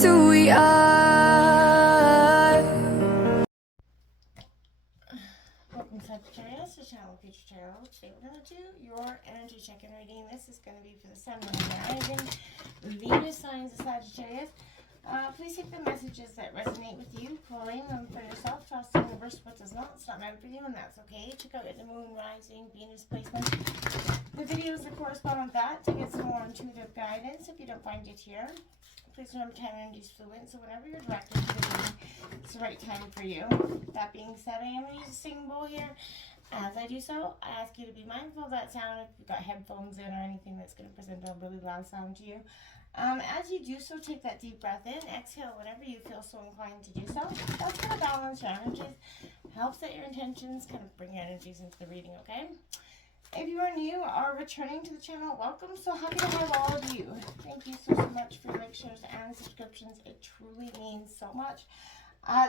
just who we are. Welcome Sagittarius, the channel Future Tarot. Today we're going to do your energy check-in reading. This is going to be for the Sun, Moon, and Rising, Venus signs of Sagittarius. Please take the messages that resonate with you, claim them for yourself, trust in the universe what does not. It's not meant for you, and that's okay. Check out the Moon, Rising, Venus placement. The videos that correspond with that to get some more intuitive guidance. If you don't find it here, please remember time energy is fluent, so whenever you're directed to the reading, it's the right time for you. That being said, I am going to use a singing bowl here. As I do so, I ask you to be mindful of that sound if you've got headphones in or anything that's going to present a really loud sound to you. As you do so, take that deep breath in, exhale whenever you feel so inclined to do so. That's going to balance your energies, help set your intentions, kind of bring your energies into the reading, okay? If you are new or returning to the channel, welcome. So happy to have all of you. Thank you so much for your likes, shares, and subscriptions. It truly means so much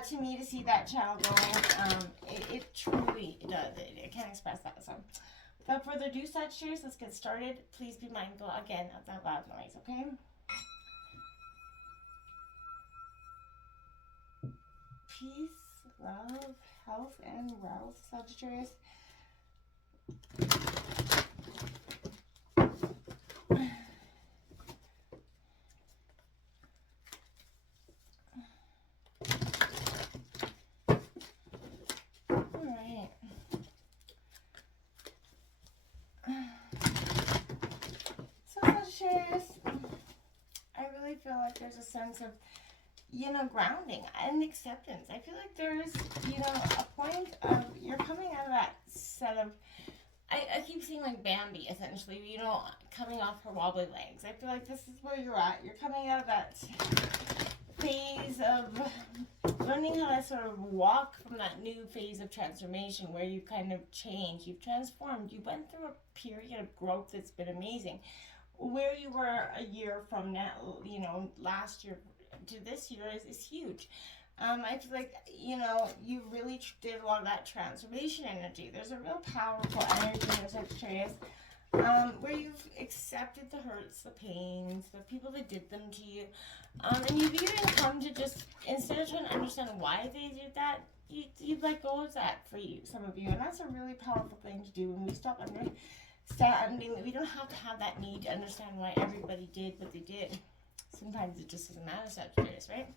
to me to see that channel growing. It truly does. I can't express that. So without further ado, Sagittarius, let's get started. Please be mindful, again, of that loud noise, okay? Peace, love, health, and wealth, Sagittarius. I really feel like there's a sense of, grounding and acceptance. I feel like there's, a point of, you're coming out of that set of, I keep seeing like Bambi, essentially, coming off her wobbly legs. I feel like this is where you're at. You're coming out of that phase of learning how to sort of walk from that new phase of transformation where you've kind of changed, you've transformed, you went through a period of growth that's been amazing. Where you were a year from now, last year to this year is huge. I feel like, you really did a lot of that transformation energy. There's a real powerful energy in Sagittarius where you've accepted the hurts, the pains, the people that did them to you. And you've even come to just, instead of trying to understand why they did that, you've let go of that for you, some of you. And that's a really powerful thing to do when we stop understanding that we don't have to have that need to understand why everybody did what they did. Sometimes it just doesn't matter, Sagittarius, right?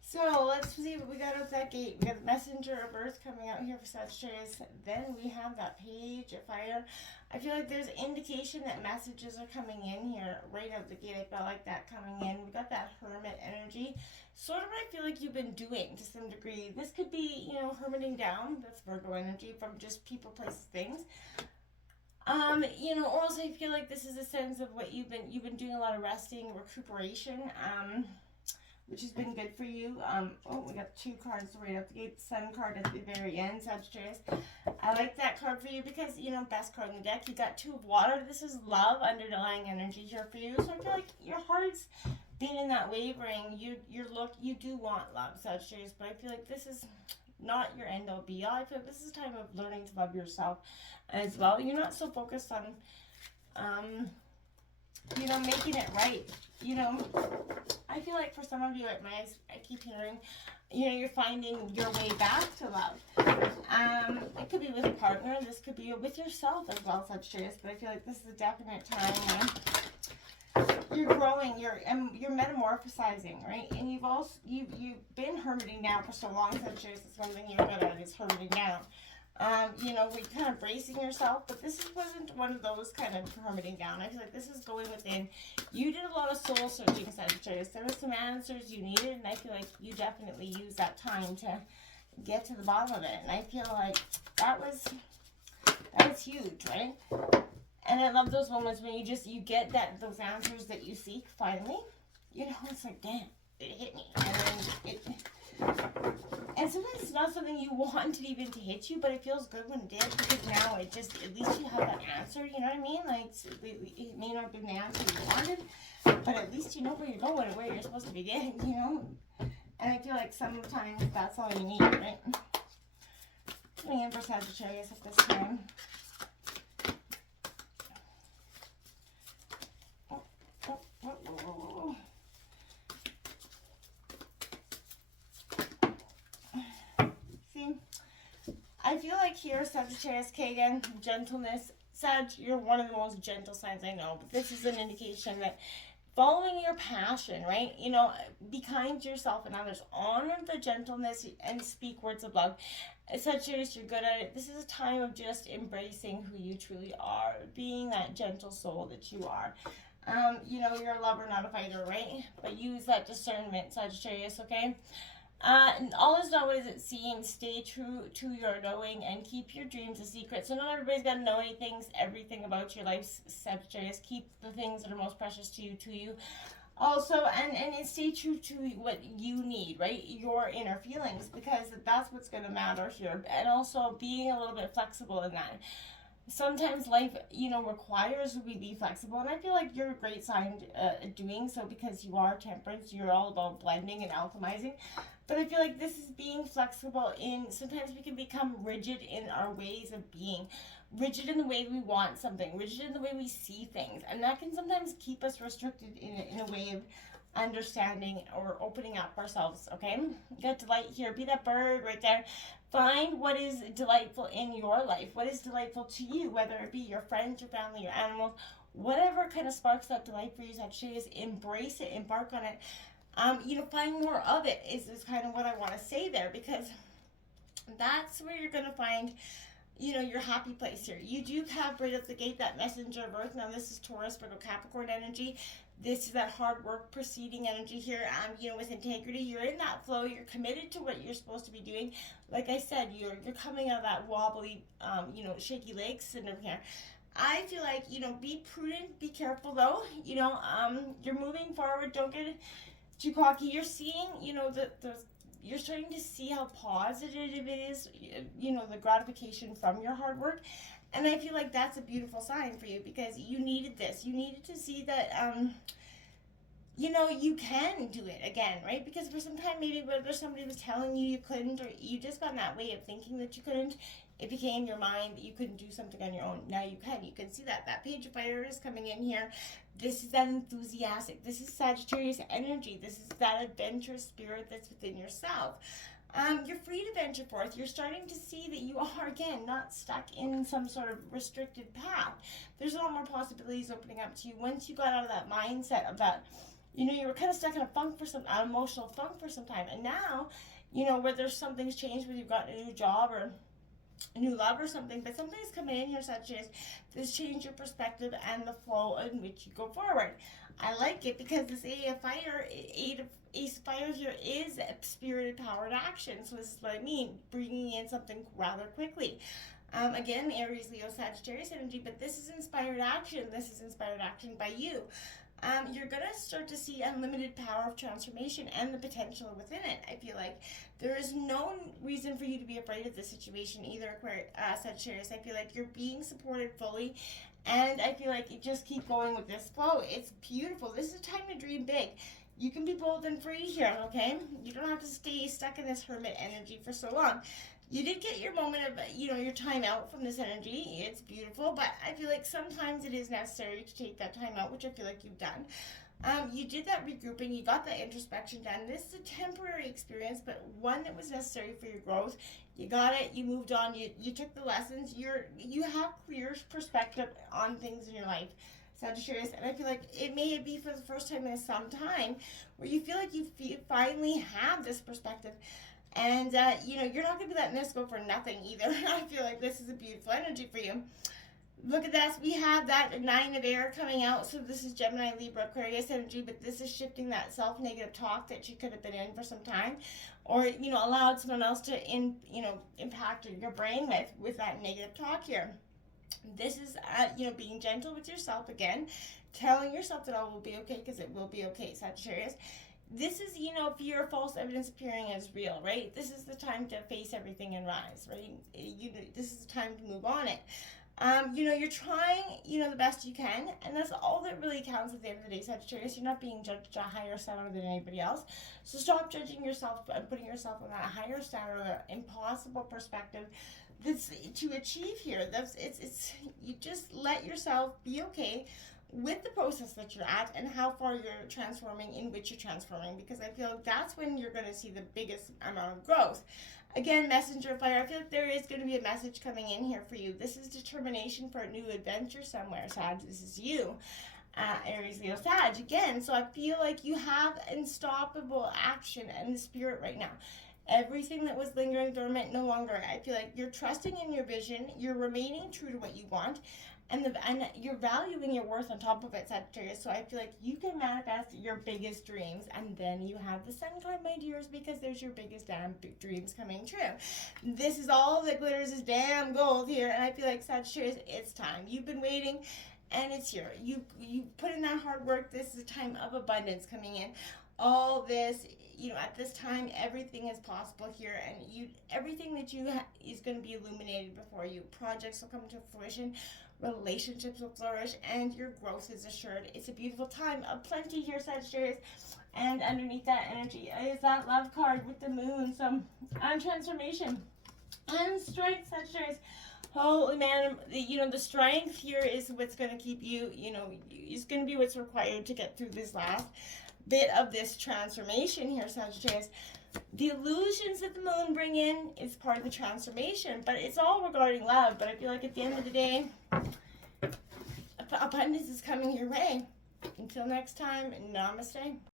So let's see what we got out that gate. We got the messenger of earth coming out here for Sagittarius. Then we have that page of fire. I feel like there's indication that messages are coming in here right out the gate. I felt like that coming in. We got that hermit energy. Sort of what I feel like you've been doing to some degree. This could be, hermiting down. That's Virgo energy from just people, places, things. Also I feel like this is a sense of what you've been doing a lot of resting, recuperation, which has been good for you. We got two cards right out the gate. The Sun card at the very end, Sagittarius. I like that card for you because, best card in the deck. You got Two of Water. This is love, underlying energy here for you. So I feel like your heart's been in that wavering. You do want love, Sagittarius, but I feel like this is not your end all be all. I feel like this is a time of learning to love yourself as well. You're not so focused on making it right. I feel like for some of you, I keep hearing, you're finding your way back to love. It could be with a partner. This could be with yourself as well, Sagittarius. But I feel like this is a definite time when you're growing, you're metamorphosing, right? And you've been hermiting down for so long, Sagittarius. That's one thing you're good at, is hermiting down. We kind of bracing yourself, but this wasn't one of those kind of hermiting down. I feel like this is going within. You did a lot of soul searching, Sagittarius. There were some answers you needed, and I feel like you definitely used that time to get to the bottom of it. And I feel like that was huge, right? And I love those moments when you get those answers that you seek finally. It's like, damn, it hit me. And sometimes it's not something you wanted even to hit you, but it feels good when it did, because now at least you have that answer, you know what I mean? Like, it may not have been the answer you wanted, but at least you know where you're going and where you're supposed to be getting, And I feel like sometimes that's all you need, right? Coming in for Sagittarius at this time. feel like here, Sagittarius, okay, again, gentleness. Sag, you're one of the most gentle signs I know, but this is an indication that following your passion, right? You know, be kind to yourself and others. Honor the gentleness and speak words of love. Sagittarius, you're good at it. This is a time of just embracing who you truly are, being that gentle soul that you are. You know, you're a lover, not a fighter, right? But use that discernment, Sagittarius, okay? And all is not what it seems. Stay true to your knowing and keep your dreams a secret. So not everybody's got to know everything about your life, Sagittarius. Keep the things that are most precious to you. Also, and stay true to what you need, right? Your inner feelings, because that's what's going to matter here. And also being a little bit flexible in that. Sometimes life, you know, requires we be flexible, and I feel like you're a great sign doing so, because you are temperance. You're all about blending and alchemizing. But I feel like this is being flexible in, sometimes we can become rigid in our ways of being, rigid in the way we want something, rigid in the way we see things, and that can sometimes keep us restricted in a way of understanding or opening up ourselves, okay? You got delight here. Be that bird right there. Find what is delightful in your life. What is delightful to you, whether it be your friends, your family, your animals, whatever kind of sparks that delight for you, Sagittarius, embrace it, embark on it. You know, find more of it is kind of what I want to say there, because that's where you're going to find, you know, your happy place here. You do have right at the gate that messenger of earth. Now this is Taurus, Virgo, Capricorn energy. This is that hard work proceeding energy here. You know, with integrity, you're in that flow. You're committed to what you're supposed to be doing. Like I said, you're coming out of that wobbly, you know, shaky legs syndrome here. I feel like, you know, be prudent, be careful though. You know, you're moving forward. Don't get too cocky. You're seeing, you know, you're starting to see how positive it is, you know, the gratification from your hard work. And I feel like that's a beautiful sign for you, because you needed this. You needed to see that, you know, you can do it again, right? Because for some time, maybe whether somebody was telling you couldn't, or you just got in that way of thinking that you couldn't, it became your mind that you couldn't do something on your own. Now you can. You can see that. That page of fire is coming in here. This is that enthusiastic. This is Sagittarius energy. This is that adventurous spirit that's within yourself. You're free to venture forth. You're starting to see that you are, again, not stuck in some sort of restricted path. There's a lot more possibilities opening up to you once you got out of that mindset of that, you know, you were kind of stuck in an emotional funk for some time. And now, you know, whether something's changed, whether you've gotten a new job or a new love or something, but something's coming in here such as this change your perspective and the flow in which you go forward. I like it because this Ace of Fire here is a spirited powered action. So this is what I mean, bringing in something rather quickly. Again, Aries, Leo, Sagittarius energy, but this is inspired action. This is inspired action by you. You're going to start to see unlimited power of transformation and the potential within it. I feel like there is no reason for you to be afraid of this situation either, Sagittarius. I feel like you're being supported fully, and I feel like you just keep going with this flow. It's beautiful. This is a time to dream big. You can be bold and free here, okay? You don't have to stay stuck in this hermit energy for so long. You did get your moment of, you know, your time out from this energy. It's beautiful, but I feel like sometimes it is necessary to take that time out, which I feel like you've done. You did that regrouping. You got that introspection done. This is a temporary experience, but one that was necessary for your growth. You got it. You moved on. You took the lessons. You have clear perspective on things in your life, Sagittarius, and I feel like it may be for the first time in some time where you feel like you finally have this perspective. And, you know, you're not going to be letting this go for nothing either. I feel like this is a beautiful energy for you. Look at this. We have that 9 of air coming out. So this is Gemini, Libra, Aquarius energy. But this is shifting that self-negative talk that you could have been in for some time. Or, you know, allowed someone else to, impact your brain with that negative talk here. This is, you know, being gentle with yourself again. Telling yourself that all will be okay, because it will be okay, Sagittarius. This is, you know, fear of false evidence appearing as real, right? This is the time to face everything and rise, right? This is the time to move on it. You know, you're trying, you know, the best you can, and that's all that really counts at the end of the day, Sagittarius. You're not being judged a higher standard than anybody else. So stop judging yourself and putting yourself on that higher standard, that impossible perspective that's to achieve here. It's you just let yourself be okay with the process that you're at and how far you're transforming, in which you're transforming, because I feel that's when you're going to see the biggest amount of growth. Again, messenger fire. I feel like there is going to be a message coming in here for you. This is determination for a new adventure somewhere, Sag. This is you. Aries, Leo, Sag again. So I feel like you have unstoppable action in the spirit right now. Everything that was lingering dormant no longer. I feel like you're trusting in your vision. You're remaining true to what you want. And you're valuing your worth on top of it, Sagittarius. So I feel like you can manifest your biggest dreams. And then you have the Sun card, my dears, because there's your biggest damn big dreams coming true. This is all that glitters is damn gold here. And I feel like, Sagittarius, it's time. You've been waiting. And it's here. You put in that hard work. This is a time of abundance coming in. All this, at this time, everything is possible here, and everything that is going to be illuminated before you. Projects will come to fruition, relationships will flourish, and your growth is assured. It's a beautiful time of plenty here, Sagittarius. And underneath that energy is that love card with the moon. So, on transformation and strength, Sagittarius. Holy man, the strength here is what's going to keep you, is going to be what's required to get through this last bit of this transformation here, Sagittarius. The illusions that the moon bring in is part of the transformation, but it's all regarding love. But I feel like at the end of the day, abundance is coming your way. Until next time, namaste.